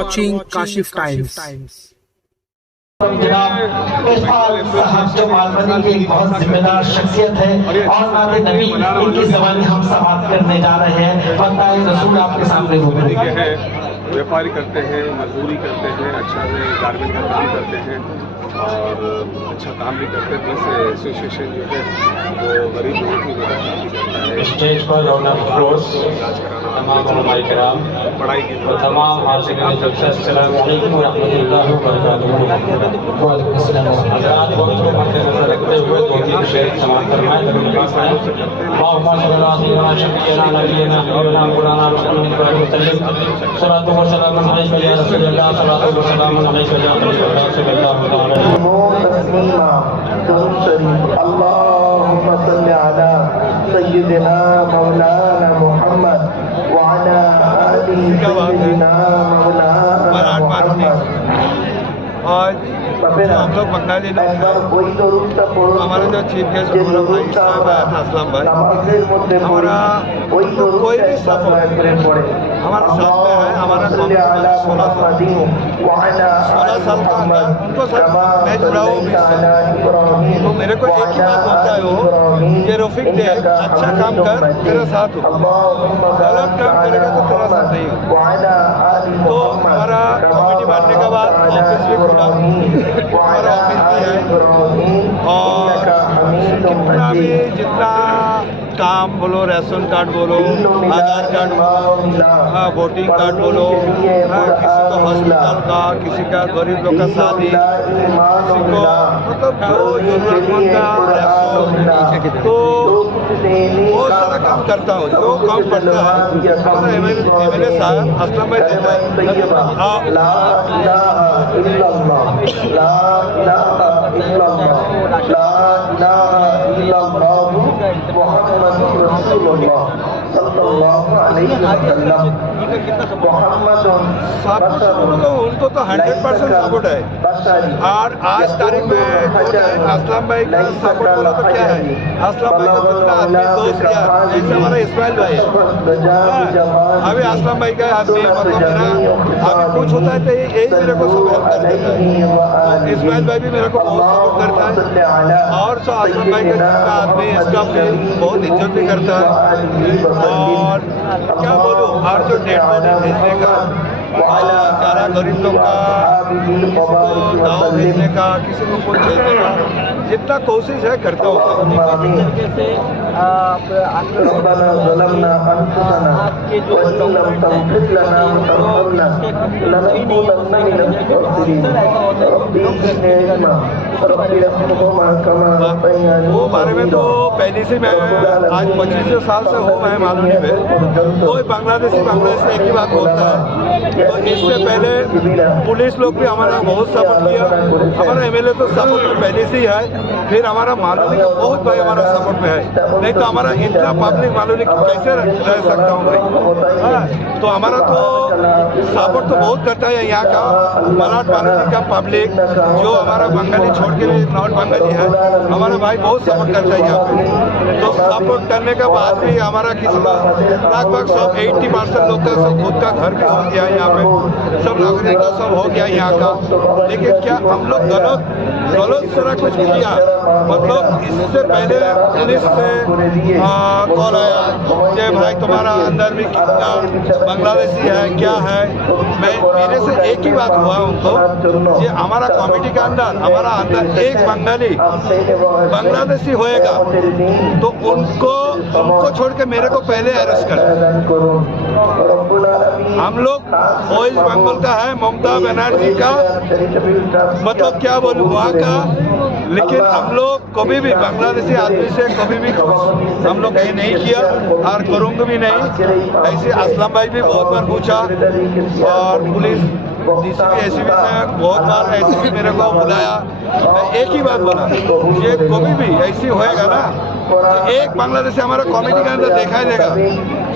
watching Kashif Times. जनाब इरफान साहब जो मालवनी की एक बहुत जिम्मेदार शख्सियत है और नाते नबी इनकी ज़बानी हम समाप्त करने जा रहे हैं। बताए रसूल आपके सामने है, व्यापारी करते हैं, मजदूरी करते हैं, अच्छा से गारमेंट का काम करते हैं और अच्छा काम भी करते हैं। प्लस एसोसिएशन जो है वो गरीब लोगों की मदद भी करता है। स्टेज पर राउंड ऑफ अप्लॉज तमाम उलमाए किराम पढ़ाई की और तमाम हाज़िरीन जलसा। अस्सलामु अलैकुम व रहमतुल्लाहि व बरकातुहू। हज़रात वक्त को मद्देनज़र रखते हुए दो तीन शेर समाअत फरमाएं। अल्लाहुम्मा सल्ली अला शफ़ीअना नबियना मौलाना मौलाना मुहम्मद सल्लल्लाहु अलैहि वसल्लम अलैहि या रसूलल्लाह सल्लल्लाहु अलैहि वसल्लम अलैहि या रसूलल्लाह सल्लल्लाहु अलैहि अल्लाहुम्मा सल्ली अला सय्यिदिना मौलाना मुहम्मद व अला आलि सय्यिदिना मौलाना मुहम्मद। आज हम लोग बंगाली लोग हैं, हमारे जो चीफ गेस्ट हमारा भाई साहब आया था असलम भाई, हमारा कोई भी सब हमारा साथ में है। हमारा 16 साल का है, उनको सर मैं जुड़ा हूँ 20 साल। तो मेरे को एक ही बात बोलता है वो कि रफीक देख अच्छा काम कर, तेरा साथ हो, गलत काम करेगा तो तेरा साथ नहीं हो। तो हमारा कमेटी बांटने के बाद ऑफिस भी खुला, हमारा ऑफिस भी है और कितना भी जितना काम बोलो, राशन कार्ड बोलो, आधार कार्ड बोलो, वोटिंग कार्ड बोलो, किसी को हॉस्पिटल का, किसी का गरीब लोग का शादी, किसी को मतलब जो जरूरतमंद का राशन, तो बहुत सारा काम करता हूँ। जो काम करता है हमारा एमएलए साहब असलम भाई देता है। उनको तो 100% सपोर्ट है। और आज तारीख में असलम भाई का सपोर्ट बोला तो क्या है, असलम भाई को कितना आदमी दोस्त किया, जैसे हमारा इस्माइल भाई है। अभी असलम भाई का आदमी मतलब मेरा अभी कुछ होता है तो यही मेरे को सब हेल्प करता है। इस्माइल भाई भी मेरे को बहुत सपोर्ट करता है और सो असलम भाई का जितना आदमी इसका भी बहुत इज्जत भी करता है। और क्या बोलूँ, और जो डेट भेजने का सारा गरीब लोग का, किसी को दाव भेजने का, किसी को कुछ भेजने का जितना कोशिश है करता हूँ। वो बारे में तो पहले से मैं आज 25 साल से हूँ मैं मालूनी में, कोई बांग्लादेशी एक ही बात बोलता है। तो इससे पहले पुलिस लोग भी हमारा बहुत सपोर्ट किया, हमारा एमएलए तो सपोर्ट में पहले से ही है, फिर हमारा मालूनी का बहुत भाई हमारा सपोर्ट में है, नहीं तो हमारा इतना पब्लिक मालूनी कैसे रह सकता हूँ भाई। तो हमारा तो सपोर्ट तो बहुत करता है यहाँ का मराठ मालूनी का पब्लिक, जो हमारा बंगाली छोड़ के नॉन बंगाली है, हमारा भाई बहुत सपोर्ट करता है यहाँ पे। तो सपोर्ट करने के बाद भी हमारा किसी का लगभग सब 80% लोग का सब खुद का घर भी हो गया यहाँ पे, सब नागरिक का सब हो गया यहाँ का। लेकिन क्या हम लोग गलत तरह कुछ किया, मतलब इससे पहले पुलिस से कॉल आया कि भाई तुम्हारा अंदर भी कितना बांग्लादेशी है क्या है। मेरे से एक ही बात हुआ उनको कि हमारा कमेटी का अंदर हमारा अंदर एक बांग्लादेशी होएगा तो उनको छोड़ के मेरे को पहले अरेस्ट कर। हम लोग वेस्ट बंगाल का है, ममता बनर्जी का, मतलब क्या बोलूँ वहाँ का, लेकिन हम लोग कभी भी बांग्लादेशी आदमी से कभी भी हम लोग कहीं नहीं किया और करूँगा भी नहीं। ऐसे असलम भाई भी बहुत बार पूछा और पुलिस DCP SCP से बहुत बार ऐसे भी मेरे को बुलाया। मैं एक ही बात बोला, ये कभी भी ऐसी होएगा ना एक बांग्लादेशी हमारा कमेटी के अंदर देखा ही देगा,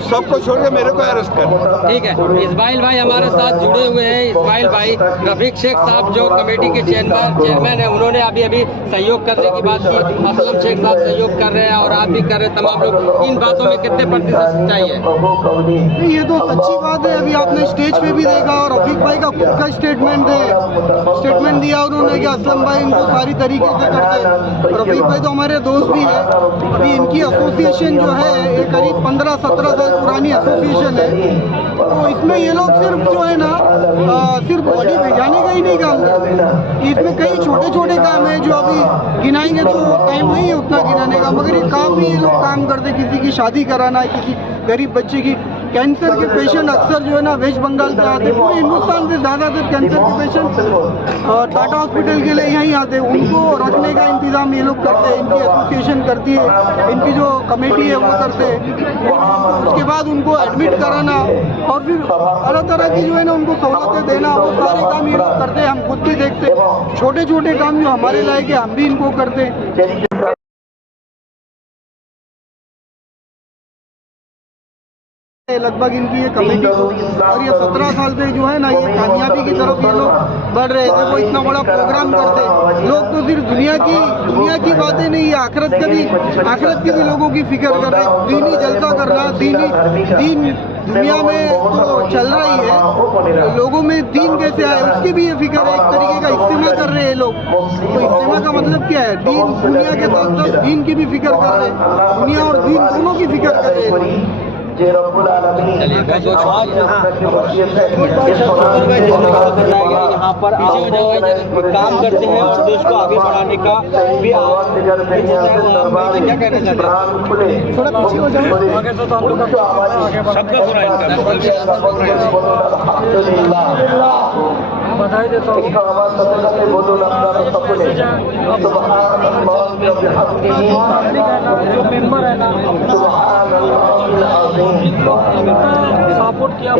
सबको छोड़ के मेरे को अरेस्ट कर। ठीक है, इस्माइल भाई हमारे साथ जुड़े हुए हैं। इस्माइल भाई, रफीक शेख साहब जो कमेटी के चेयरमैन है, उन्होंने अभी सहयोग करने की बात की। असलम शेख साहब सहयोग कर रहे हैं और आप भी कर रहे हैं, तमाम लोग। इन बातों में कितने प्रतिशत सच्चाई है? नहीं, ये तो सच्ची बात है। अभी आपने स्टेज पे भी देखा और रफीक भाई का खुद का स्टेटमेंट दिया उन्होंने कि असलम भाई इनको सारी तरीके से करते हैं। रफीक भाई तो हमारे दोस्त भी है। अभी इनकी एसोसिएशन जो है ये करीब 15-17 साल पुरानी एसोसिएशन है। तो इसमें ये लोग सिर्फ जो है ना सिर्फ बॉडी भिजाने का ही नहीं काम करते, इसमें कई छोटे छोटे काम है जो अभी गिनाएंगे तो टाइम नहीं है उतना गिनाने का, मगर ये काफ़ी ये लोग काम करते। किसी की शादी कराना है, किसी गरीब बच्चे की, कैंसर के पेशेंट अक्सर जो है ना वेस्ट बंगाल से आते हैं। पूरे हिंदुस्तान से ज़्यादातर कैंसर के पेशेंट टाटा हॉस्पिटल के लिए यहीं आते हैं। उनको रखने का इंतज़ाम ये लोग करते हैं, इनकी एसोसिएशन करती है, इनकी जो कमेटी है वो करते हैं। उसके बाद उनको एडमिट कराना और फिर तरह तरह की जो है ना उनको सहूलतें देना, वो सारे काम ये लोग करते हैं। हम खुद भी देखते हैं, छोटे छोटे काम जो हमारे लायक है हम भी इनको करते हैं। लगभग इनकी ये कमेटी को, और ये 17 साल से जो है ना ये कामयाबी की तरफ ये लोग बढ़ रहे थे। वो इतना बड़ा प्रोग्राम करते लोग, तो सिर्फ दुनिया की बातें नहीं है, आखिरत की भी लोगों की फिक्र कर रहे हैं। दीनी जलसा करना, दीन दुनिया में तो चल रही है, लोगों में दीन कैसे आए उसकी भी ये फिक्र है। एक तरीके का इस्तेमाल कर रहे हैं लोग। तो इस्तेमाल का मतलब क्या है? दीन, दुनिया के साथ साथ दीन की भी फिक्र कर रहे हैं, दुनिया और दीन दोनों की फिक्र कर रहे हैं। चलिए, यहाँ पर काम करते हैं और देश को आगे बढ़ाने का भी क्या कहना चाहते हैं? थोड़ा पीछे हो बधाई देता हूँ। जो मेंबर है ना सपोर्ट किया,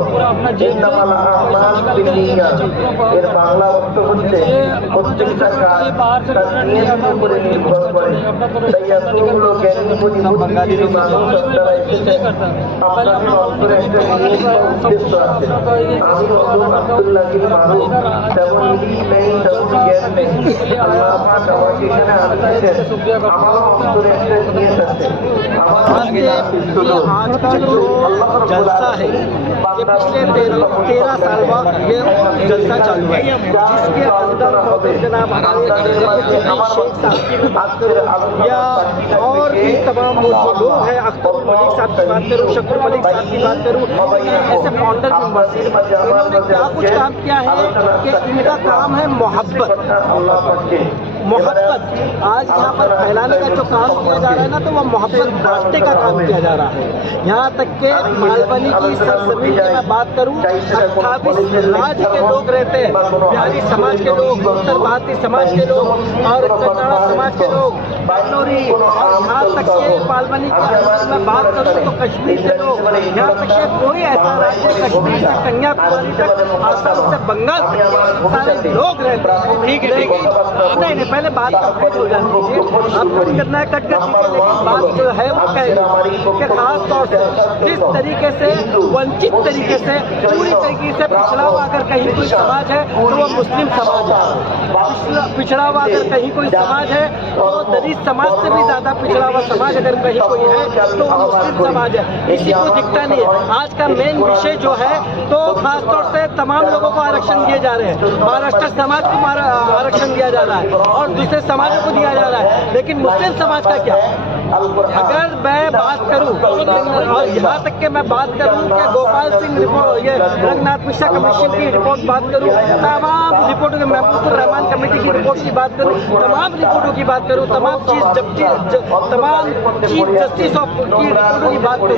पूरा अपना जेब आज का जो जलसा है ये पिछले 13 साल बाद ये जलसा चालू है, जिसके अंदर जनाब शेख साहब की बात करूँ या और भी तमाम वो जो लोग हैं, अख्तर मलिक साहब की बात करूँ, शक्कर मलिक साहब की बात करूँ, ऐसे फाउंडर मेंबर्स इन्होंने क्या कुछ काम किया है कि इनका काम है मोहब्बत। आज यहाँ पर फैलाने का जो काम किया जा रहा है ना, तो वह मोहब्बत बांटने का काम किया जा रहा है। यहाँ तक के मालवनी की सरजमीन की मैं बात करूँ, 28 राज्य के लोग रहते हैं, बिहारी समाज के लोग, उत्तर भारतीय समाज के लोग और कन्नड़ा समाज के लोग, बागनौरी, और यहाँ तक के मालवनी की मैं बात करूँ तो कश्मीर के लोग, यहाँ तक के कोई ऐसा राज्य कश्मीर से कन्याकुमारी तक, आसाम से बंगाल तक सारे लोग रहते हैं। ठीक है, नहीं पहले बात कंप्लीट हो जाती है, आप कट करना है कट कर दीजिए, लेकिन बात जो है वो कहें कि खास तौर से जिस तरीके से वंचित तरीके से पूरी तरीके से पिछड़ा हुआ अगर कहीं कोई समाज है तो वो मुस्लिम समाज है। पिछड़ा हुआ अगर कहीं कोई समाज है तो दलित समाज से भी ज्यादा पिछड़ा हुआ समाज अगर कहीं कोई है तो वो मुस्लिम समाज है। इसी को दिखता नहीं है। आज का मेन विषय जो है तो खास तौर से तमाम लोगों को आरक्षण दिए जा रहे हैं। महाराष्ट्र समाज को आरक्षण दिया जा रहा है और दूसरे समाजों को दिया जा रहा है, लेकिन मुस्लिम समाज का क्या? अगर मैं बात करूं और यहाँ तक के मैं बात करूं कि गोपाल सिंह रिपोर्ट, ये रंगनाथ मिश्रा कमीशन की रिपोर्ट बात करूं, तमाम रिपोर्ट रिपोर्टों की, महबूबुर रहमान कमेटी की रिपोर्ट की बात करूँ, तमाम रिपोर्टों की बात करूँ, तमाम चीफ जस्टिस ऑफ की रिपोर्टों की बात करूँ,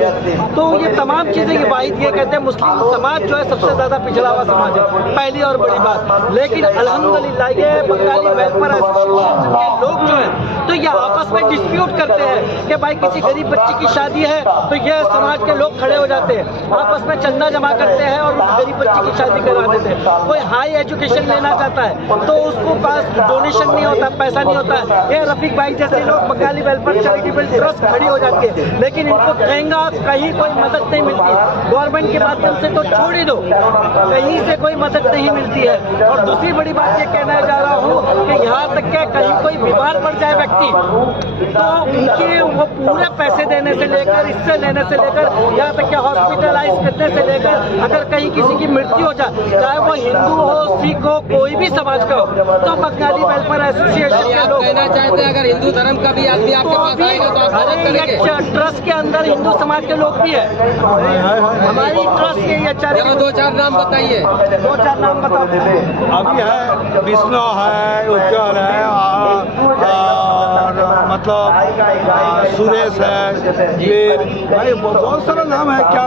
तो ये तमाम चीज़ें ये वाहिद ये कहते हैं मुस्लिम समाज जो है सबसे ज़्यादा पिछड़ा हुआ समाज है, पहली और बड़ी बात। लेकिन अल्हम्दुलिल्लाह ये बंगाली वेलफेयर एसोसिएशन के लोग जो है तो ये आपस में डिस्प्यूट करते हैं कि भाई किसी गरीब बच्ची की शादी है तो ये समाज के लोग खड़े हो जाते हैं, आपस में चंदा जमा करते हैं और उस गरीब बच्ची की शादी करवा देते हैं। कोई हाई एजुकेशन लेना चाहता है तो उसको पास डोनेशन नहीं होता, पैसा नहीं होता है। ये रफीक भाई जैसे लोग बंगाली वेलफेयर चैरिटेबल ट्रस्ट खड़ी हो जाती है, लेकिन इनको कहेंगे कहीं कोई मदद नहीं मिलती, गवर्नमेंट के माध्यम से तो छोड़ ही दो, कहीं से कोई मदद नहीं मिलती है। और दूसरी बड़ी बात ये कहना जा रहा हूँ कि यहाँ तक के कहीं कोई बीमार पड़ जाए व्यक्ति तो उनके वो पूरे पैसे देने से लेकर, इससे लेने से लेकर, यहाँ तक के हॉस्पिटलाइज करने से लेकर, अगर कहीं किसी की मृत्यु हो जाए, चाहे वो हिंदू हो, सिख हो, कोई भी समाज का हो, तो बंगाली वेलफेयर एसोसिएशन के लोग कहना चाहते हैं अगर हिंदू धर्म का भी आदमी आपके पास आएगा तो आप मदद करेंगे। ट्रस्ट के अंदर हिंदू समाज के लोग भी है, हमारी ट्रस्ट के ये जरा 2-4 नाम बताइए। 2-4 नाम बताओ। अभी है विष्णु है, उज्जवल है, और मतलब सुरेश है, वीर भाई, बहुत सारा नाम है। क्या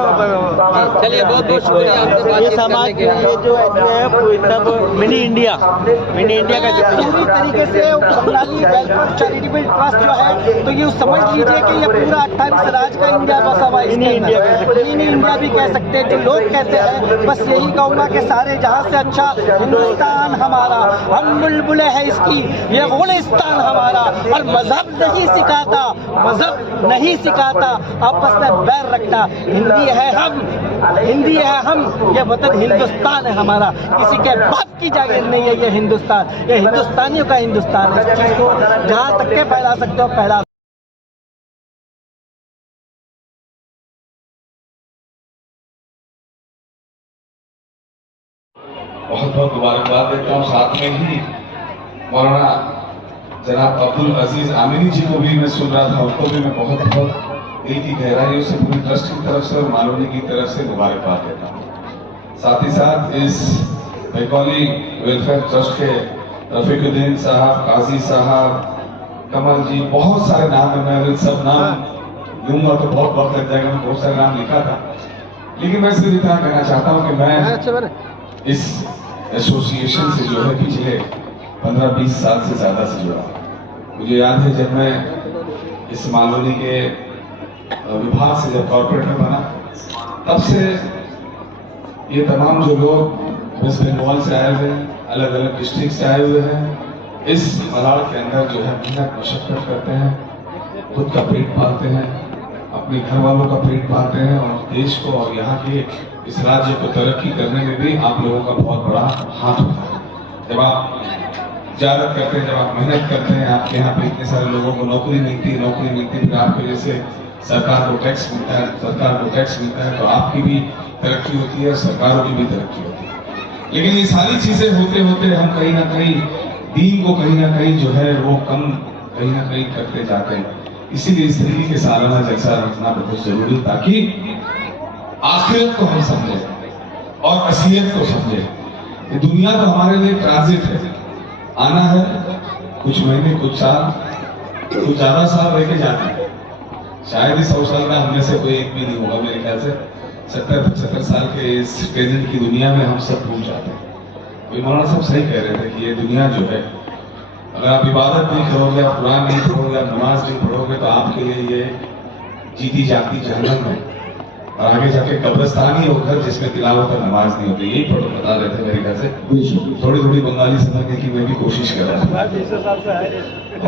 चलिए बहुत बहुत शुक्रिया आपसे ये समाज के लिए जो है सब मिनी इंडिया का पूरी तरीके से बंगाली वेलफेयर चैरिटेबल ट्रस्ट जो है तो ये समझ लीजिए कि ये पूरा 28 राज्य का इंडिया बसा हुआ मिनी इंडिया भी कह सकते हैं। जो लोग कहते हैं बस यही कहूँगा कि सारे जहाँ से अच्छा हिंदुस्तान हमारा, हम बुलबुले हैं इसकी, ये गुलिस्तान हमारा, और मजहब नहीं सिखाता, मजहब नहीं सिखाता आपस में बैर रखना। हिंदी है हम, ये वतन हिंदुस्तान है हमारा, किसी के बाप की जागीर नहीं है ये हिंदुस्तान, ये हिंदुस्तानियों का हिंदुस्तान है। इस चीज को जहाँ तक के फैला सकते हो फैला। बहुत बहुत मुबारकबाद देता हूँ। साथ में ही मौलाना जनाब अब्दुल अजीज आमिनी जी को भी मैं सुन रहा था, उनको भी मैं बहुत बहुत दिल की गहराइयों से पूरी ट्रस्ट की तरफ से और मानवनी की तरफ से मुबारकबाद देता हूँ। साथ ही साथ इस बंगाली वेलफेयर ट्रस्ट के रफीकुद्दीन साहब, काजी साहब, कमल जी, बहुत सारे नाम है, मैं अगर सब नाम लूंगा तो बहुत वक्त लग जाएगा। मैं बहुत सारे नाम लिखा था, लेकिन मैं सिर्फ इतना कहना चाहता हूँ कि मैं इस एसोसिएशन से जो है पिछले 15-20 साल से ज्यादा से जुड़ा। मुझे याद है जब मैं इस मानवनी के विभाग से जब कॉर्पोरेट में बना, तब से ये तमाम जो लोग वेस्ट बंगाल से आए हुए हैं, अलग अलग डिस्ट्रिक्ट से आए हुए हैं, इस मलाड़ के अंदर जो है मेहनत मशक्कत करते हैं, खुद का पेट पालते हैं, अपने घर वालों का पेट पालते हैं, और देश को और यहाँ के इस राज्य को तरक्की करने में भी आप लोगों का बहुत बड़ा हाथ होता है। जब आप ज्यादा करते हैं, जब आप मेहनत करते हैं, आपके यहाँ पे इतने सारे लोगों को नौकरी मिलती है, फिर आपकी वजह से सरकार को टैक्स मिलता है, तो आपकी भी तरक्की होती है, सरकारों की भी तरक्की होती है। लेकिन ये सारी चीजें होते होते हम कहीं ना कहीं दीन को कहीं ना कहीं जो है वो कम कहीं ना कहीं करते जाते हैं। इसीलिए इस तरीके के सालाना जलसा रखना बहुत जरूरी, ताकि आखिरत को हम समझे और असलियत को समझे। ये दुनिया तो हमारे लिए ट्रांजिट है, आना है कुछ महीने, कुछ साल, कुछ ज्यादा साल रह के जाना है। शायद ही 100 साल का हमने से कोई एक भी नहीं होगा मेरे ख्याल से। 70-75 साल के इस प्रेजेंट की दुनिया में हम सब भूल जाते हैं। मौलाना साहब सही कह रहे थे कि ये दुनिया जो है, अगर आप इबादत नहीं करोगे, आप कुरान नहीं पढ़ोगे, आप नमाज नहीं पढ़ोगे, तो आपके लिए ये जीती जाती जहन्नम है, और आगे जाके कब्रिस्तान ही होकर जिसमें तिलावत और नमाज नहीं होती। यही फोटो बता रहे थे मेरे ख्याल से। थोड़ी थोड़ी बंगाली समझने की मैं भी कोशिश कर रहा था,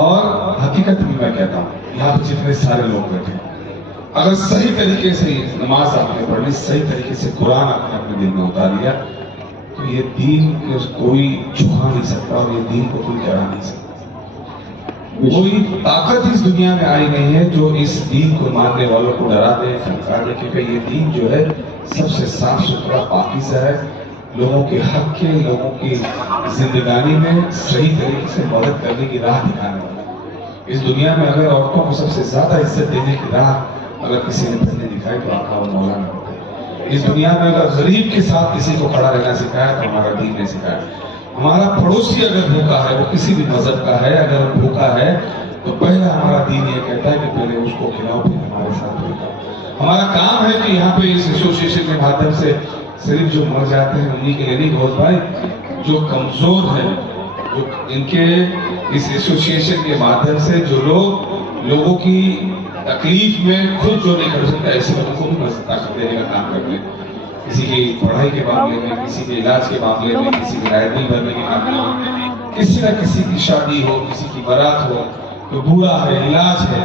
और हकीकत में मैं कहता हूँ यहाँ पे जितने सारे लोग बैठे, अगर सही तरीके से नमाज आपने पढ़ ली, सही तरीके से कुरान आपने अपने दिल में उतार लिया, तो ये दीन को कोई छुपा नहीं सकता, और ये दीन को कोई डरा नहीं सकता। कोई ताकत इस दुनिया में आई नहीं है जो इस दीन को मानने वालों को डरा दे, धमका दे, क्योंकि ये दीन जो है सबसे साफ सुथरा पाकीज़ा है, लोगों के हक के, लोगों की जिंदगानी में सही तरीके से मदद करने की राह दिखाने वाला। इस दुनिया में अगर औरतों को सबसे ज्यादा इज्जत देने की राह अगर किसी ने पहले दिखाई तो आका और मौलाना होते हैं। इस दुनिया में अगर गरीब के साथ किसी को खड़ा रहना सिखाया तो हमारा दीन ने सिखाया। हमारा पड़ोसी अगर भूखा है, वो किसी भी मजहब का है, अगर भूखा है तो पहला हमारा दीन ये कहता है कि पहले उसको खिलाओ, फिर हमारे साथ खिलाओ। हमारा काम है कि यहाँ पे इस एसोसिएशन के माध्यम से सिर्फ जो मर जाते हैं उन्हीं के लिए नहीं घोष भाई, जो कमजोर है, जो इनके इस एसोसिएशन के माध्यम से जो लोगों की तकलीफ में खुद जो नहीं कर सकता, ऐसे लोगों को भी मदद ताकत देने का काम करते हैं। किसी की पढ़ाई के मामले में, किसी के इलाज के मामले में, किसी की लाइट बिल भरने के मामले में, किसी न किसी की शादी हो, किसी की बारात हो, कोई बूढ़ा है, इलाज है,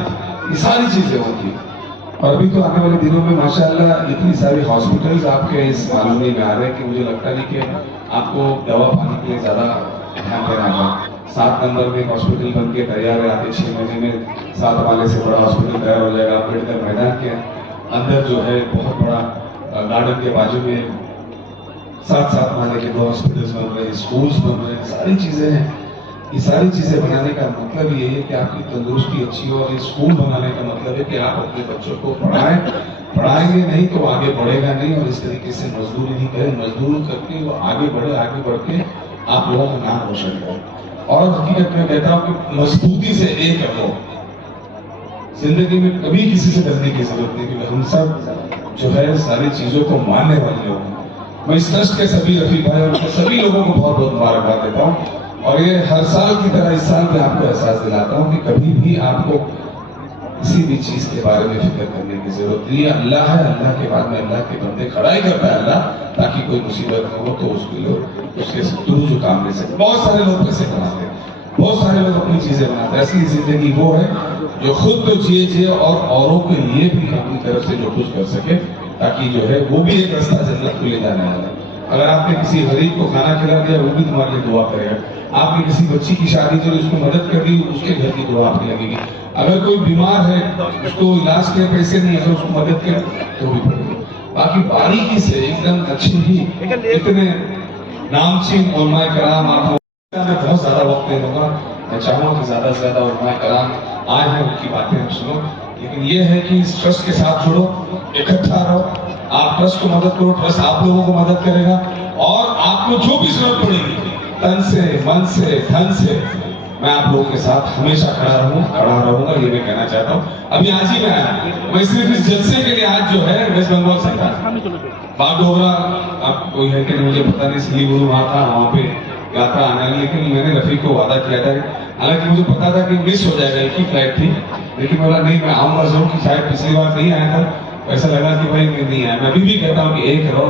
ये सारी चीजें होती है। और अभी तो आने वाले दिनों में माशाल्लाह इतनी सारी हॉस्पिटल्स आपके इस कॉलोनी में आ रहे हैं कि मुझे लगता नहीं कि आपको दवा पानी के लिए ज्यादा ध्यान देना होगा। 7 नंबर में एक हॉस्पिटल बन के तैयार है, आते 6 महीने में 7 वाले से बड़ा हॉस्पिटल तैयार हो जाएगा। अम्बेडकर मैदान के अंदर जो है बहुत बड़ा गार्डन के बाजू में 7 माले के 2 हॉस्पिटल्स बन रहे हैं, स्कूल्स बन रहे हैं, सारी चीजें हैं। ये सारी चीजें बनाने का मतलब ये है कि आपकी तंदुरुस्ती अच्छी हो, और ये स्कूल बनाने का मतलब है कि आप अपने बच्चों को पढ़ाएंगे नहीं तो आगे बढ़ेगा नहीं, और इस तरीके से मजदूरी नहीं करें, मजदूर करके वो आगे बढ़े, आगे बढ़ के आप लोगों का नाम रोशन करें। और हकीकत में कहता हूँ कि मजबूती से एक रहो, जिंदगी में कभी किसी से डरने की जरूरत नहीं, क्योंकि हम सब जो है सारी चीजों को मानने वाले लोग हैं। मैं इस ट्रस्ट के सभी रफीक भाई और सभी लोगों को बहुत बहुत मुबारकबाद देता हूँ, और ये हर साल की तरह इस साल में आपको एहसास दिलाता हूँ कि कभी भी आपको किसी भी चीज के बारे में फिक्र करने की जरूरत नहीं है। अल्लाह है, अल्लाह के बाद में अल्लाह के बंदे खड़ा ही करता है अल्लाह, ताकि कोई मुसीबत न हो तो उसके लोग उसके दुरुस्त काम ले सके। बहुत सारे लोग पैसे कमाते हैं, बहुत सारे लोग अपनी चीजें बनाते हैं। असली जिंदगी वो है जो खुद तो जिए और औरों के लिए भी अपनी तरफ से जो कुछ कर सके, ताकि जो है वो भी एक रास्ता जन्नत को ले जाने वाला है। अगर आपने किसी गरीब को खाना खिला दिया, वो भी तुम्हारे लिए दुआ करेगा। आपने किसी बच्ची की शादी की, उसको मदद कर दी, उसके घर की दुआ आपकी लगेगी। अगर कोई बीमार है, उसको इलाज के पैसे नहीं, अगर उसको मदद कर तो भी पड़ेगी। बाकी बारीकी से एकदम अच्छी ही इतने नामचीन उलमाए कराम आप मैं बहुत ज्यादा वक्त दे दूंगा। मैं चाहूंगा कि ज्यादा से ज्यादा उलमाए कराम आए हैं, उनकी बातें हम सुनो, लेकिन ये है कि इस ट्रस्ट के साथ जुड़ो, इकट्ठा रहो, आप ट्रस्ट को मदद करो, ट्रस्ट आप लोगों को मदद करेगा, और आपको जो भी जरूरत पड़ेगी तन से, मन से, धन से, मैं आप लोगों के साथ हमेशा खड़ा रहूंगा, ये मैं कहना चाहता हूँ। अभी आज ही मैं आया, मैं सिर्फ इस जलसे के लिए आज जो है वेस्ट बंगाल से था, बागडोगरा, आप कोई है कि मुझे पता नहीं, सिलीगुड़ी वहां था, वहां पे यात्रा आने वाली, लेकिन मैंने रफीक को वादा किया था, हालांकि मुझे पता था कि मिस हो जाएगा, एक ही फ्लाइट थी, लेकिन बोला नहीं मैं आऊंगा जरूर, कि शायद पिछली बार नहीं आया था, ऐसा लगा कि भाई मैं नहीं आया। मैं अभी भी कहता हूँ कि एक रहो,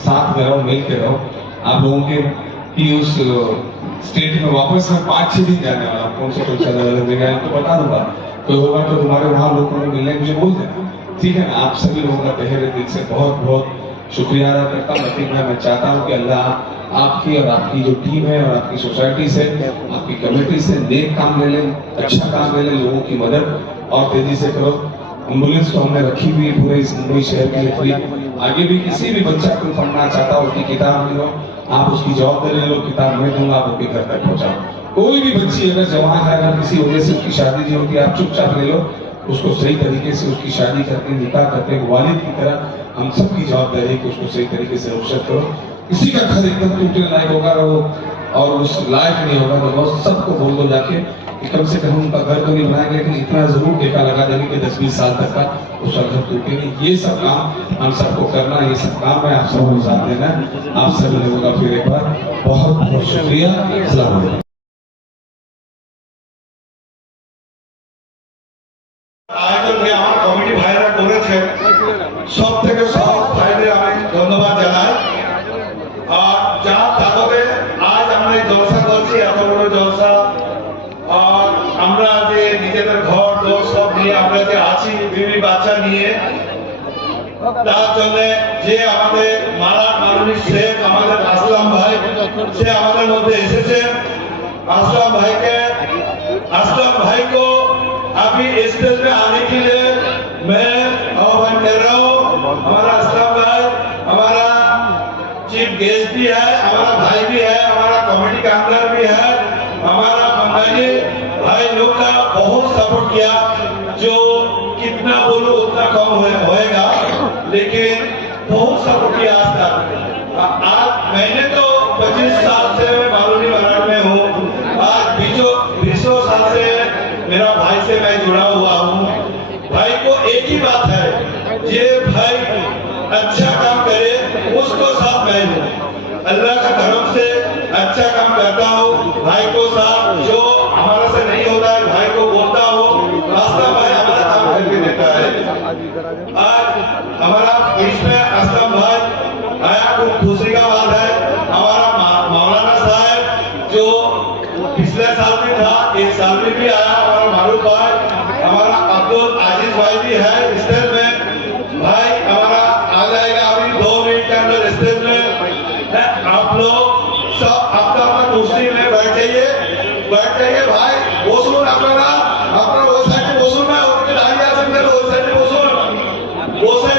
साथ में रहो, मिल के रहो। आप लोगों के कि उस स्टेट में वापस में 5-6 दिन जाने वाला, कौन से कुछ अलग जगह तो बता दूंगा, कोई होगा तो तुम्हारे वहां लोगों को मिलने मुझे बोल देना, ठीक है ना। आप सभी लोगों का तहे दिल से बहुत बहुत शुक्रिया अदा करता हूँ। लेकिन मैं चाहता हूँ कि अल्लाह आपकी और आपकी जो टीम है और आपकी सोसाइटी से, आपकी कमेटी से नेक काम ले लें, अच्छा काम ले लें, लोगों की मदद और तेजी से करो। एम्बुलेंस तो हमने रखी हुई है पूरे इस मुंबई शहर के लिए फ्री। आगे भी किसी भी बच्चा को पढ़ना चाहता हो, उसकी किताब ले लो, आप उसकी जवाबदारी ले लो, किताब मैं दूंगा, आप उसके घर तक पहुंचाओ। कोई भी बच्ची अगर जवान है, अगर किसी वजह से उसकी शादी नहीं होती, आप चुपचाप ले लो, उसको सही तरीके से उसकी शादी करके निकाह करके वालिद की तरह हम सबकी जवाबदारी है कि उसको सही तरीके से रुखसत करो। किसी का घर एकदम टूटने लायक होगा और उस लायक नहीं होगा तो बहुत सबको बोल दो जाके कि कम से कम उनका घर तो नहीं बनाएंगे, लेकिन इतना जरूर टेका लगा देंगे कि 10-20 साल तक का उसका घर टूटे नहीं। ये सब काम हम सबको करना, ये सब काम है आप सबको साथ देना। आप सभी लोगों का फिर एक बार बहुत बहुत शुक्रिया। अस्सलाम वालेकुम। আয়োজন নিয়ে আমার কমিটি ভাইরা করেছে, সব থেকে সব ভাইদের আমি ধন্যবাদ জানাই। আর যা তাহলে আজ আমরা এই জলসা করছি, এত বড় জলসা, আর আমরা যে নিজেদের ঘর দোর সব নিয়ে আমরা যে আছি বিবি বাচ্চা নিয়ে, তার জন্য যে আমাদের মাননীয় শেখ আমাদের আসলাম ভাই, সে আমাদের মধ্যে এসেছে। আসলাম भाई को अभी स्टेज में आने के लिए मैं आह्वान कर रहा हूँ। हमारा असलम भाई हमारा चीफ गेस्ट भी है, हमारा भाई भी है, हमारा कमेटी का अंदर भी है, हमारा बंगाली भाई लोग का बहुत सपोर्ट किया, जो कितना बोलो उतना कम होएगा, लेकिन बहुत सपोर्ट किया आज तक। आज मैंने तो 25 साल से मालूम अच्छा काम करे उसको साथ मैं दूं। अल्लाह के तरफ से अच्छा काम करता हूँ, भाई को साथ जो हमारा से नहीं होता है भाई को बोलता हूँ, रास्ता भाई हमारा काम करके देता है। आज हमारा इसमें असलम भाई आया, खूब खुशी का बात है। हमारा मौलाना साहब जो पिछले साल भी था, इस साल में भी आया, हमारा मारूफ भाई, हमारा अब्दुल अजीज भाई भी है स्टेज में। भाई हमारा आ जाएगा अभी 2 मिनट के अंदर स्टेज में। आप लोग सब अपना कुर्सी में बैठ जाइए भाई। বসুন আপনারা, আপনারা ওই সাইডে বসুন না, ওদিকে দাঁড়িয়ে আছেন, ওই সাইডে বসুন। বসে